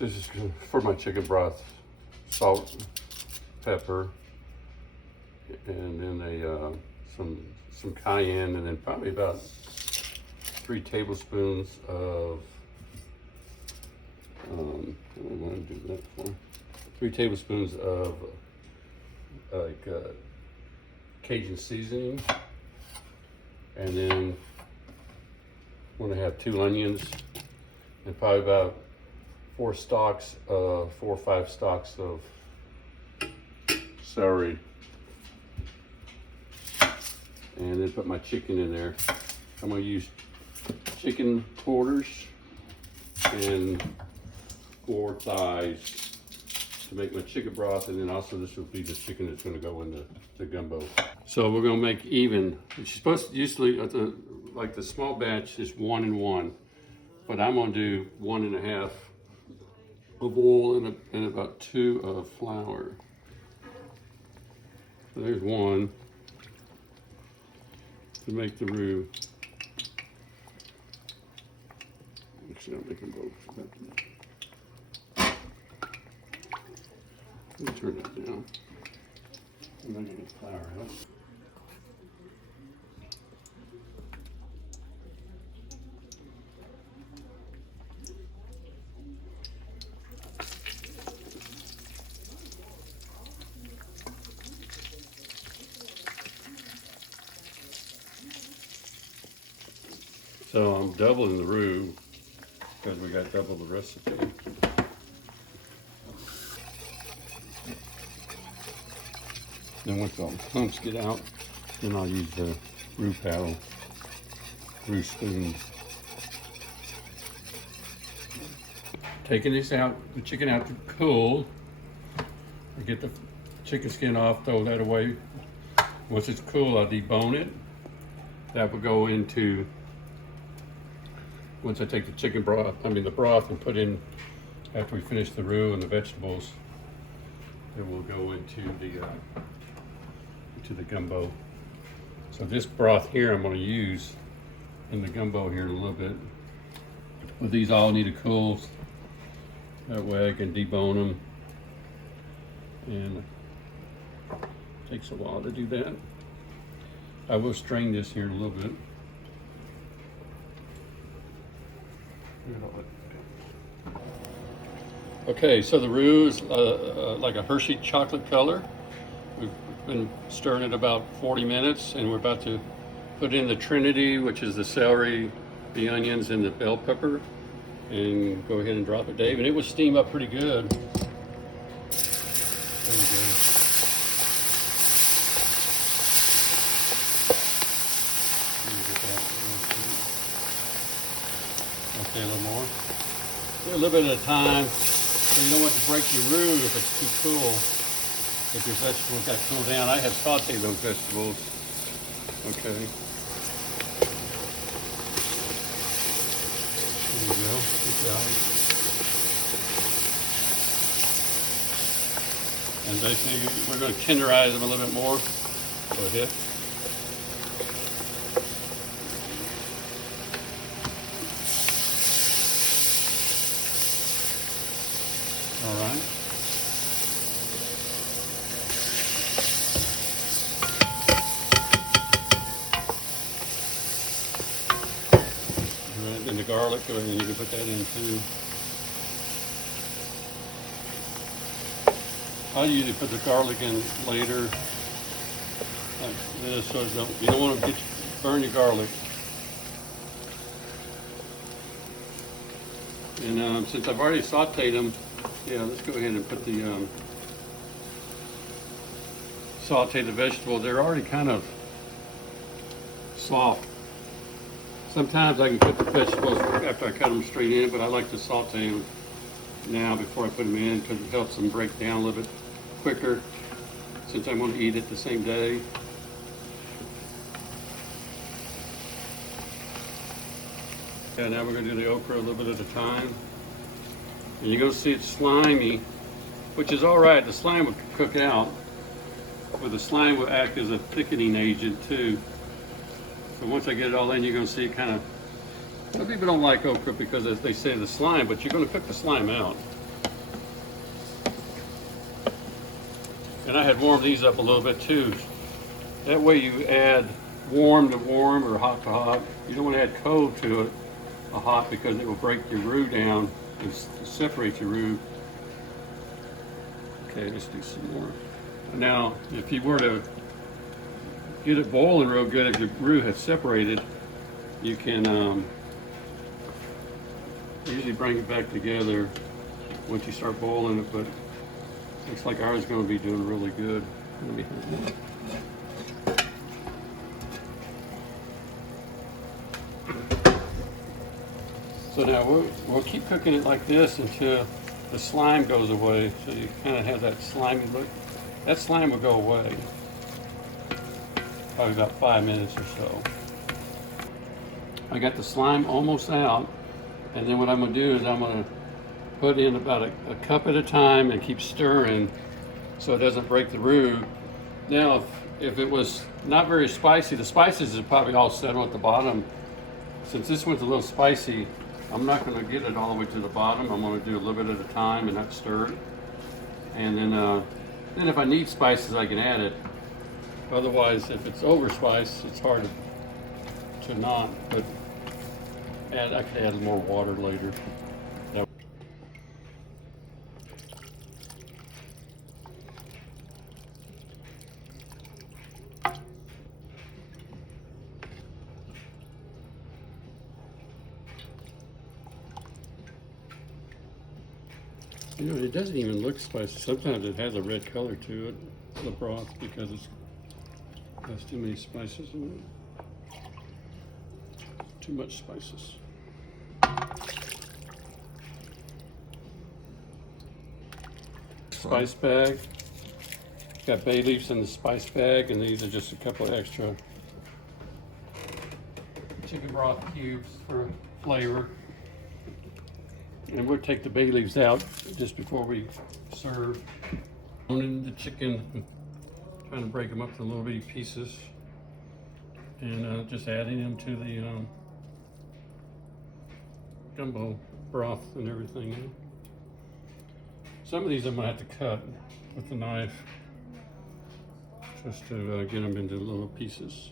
This is for my chicken broth: salt, pepper, and then some cayenne, and then probably about 3 tablespoons of what do I want to do that for? 3 tablespoons of Cajun seasoning, and then want to have 2 onions, and probably about 4 or 5 stalks of celery, and then put my chicken in there. I'm going to use chicken quarters and 4 thighs to make my chicken broth, and then also this will be the chicken that's going to go in the gumbo. So we're going to make even. It's supposed to usually, like the small batch is 1 and 1, but I'm going to do 1 1/2 of oil and about 2 of flour. So there's 1 to make the roux. Actually, I'll make them both. Let me turn that down. I'm not gonna get flour out. So I'm doubling the roux because we got double the recipe. Then once all the clumps get out, then I'll use the roux paddle, roux spoon. Taking this out, the chicken out to cool. I get the chicken skin off, throw that away. Once it's cool, I'll debone it. That will go into, once I take the chicken broth, the broth, and put in, after we finish the roux and the vegetables, it will go into the gumbo. So this broth here I'm going to use in the gumbo here in a little bit. But these all need to cool. That way I can debone them. And it takes a while to do that. I will strain this here in a little bit. Okay, so the roux is like a Hershey chocolate color. We've been stirring it about 40 minutes, and we're about to put in the trinity, which is the celery, the onions, and the bell pepper, and go ahead and drop it, Dave. And it will steam up pretty good. Okay, a little more. Do a little bit at a time. So you don't want to break your roux if it's too cool. If your vegetables got cooled down, I have sauteed those vegetables. Okay. There you go. Good job. And basically, we're going to tenderize them a little bit more. Go ahead. All right. And the garlic, and you can put that in too. I usually put the garlic in later, like this, so you don't want to burn your garlic. And since I've already sauteed them, yeah, let's go ahead and put the saute the vegetables. They're already kind of soft. Sometimes I can put the vegetables after I cut them straight in, but I like to saute them now before I put them in because it helps them break down a little bit quicker since I'm going to eat it the same day. Okay, now we're going to do the okra a little bit at a time. And you're going to see it's slimy, which is all right. The slime will cook out, but the slime will act as a thickening agent too. So once I get it all in, you're going to see it kind of, some people don't like okra because they say the slime, but you're going to cook the slime out. And I had warmed these up a little bit too. That way you add warm to warm or hot to hot. You don't want to add cold to it, hot, because it will break your roux down and separate your roux. Okay, let's do some more. Now, if you were to get it boiling real good, if your roux has separated, you can usually bring it back together once you start boiling it, but looks like ours is going to be doing really good. Let me have more. So now we'll keep cooking it like this until the slime goes away. So you kind of have that slimy look. That slime will go away. Probably about 5 minutes or so. I got the slime almost out. And then what I'm going to do is I'm going to put in about a cup at a time and keep stirring so it doesn't break the roux. Now, if it was not very spicy, the spices is probably all settled at the bottom. Since this one's a little spicy, I'm not going to get it all the way to the bottom. I'm going to do a little bit at a time and not stir it. And then if I need spices, I can add it. Otherwise, if it's over spiced, it's hard to not. But I could add more water later. You know, it doesn't even look spicy. Sometimes it has a red color to it, the broth, because it has too many spices in it. Too much spices. Spice bag. Got bay leaves in the spice bag, and these are just a couple of extra chicken broth cubes for flavor. And we'll take the bay leaves out just before we serve. Owning the chicken, trying to break them up to little bitty pieces, and just adding them to the gumbo broth and everything. Some of these I'm gonna have to cut with the knife just to get them into little pieces.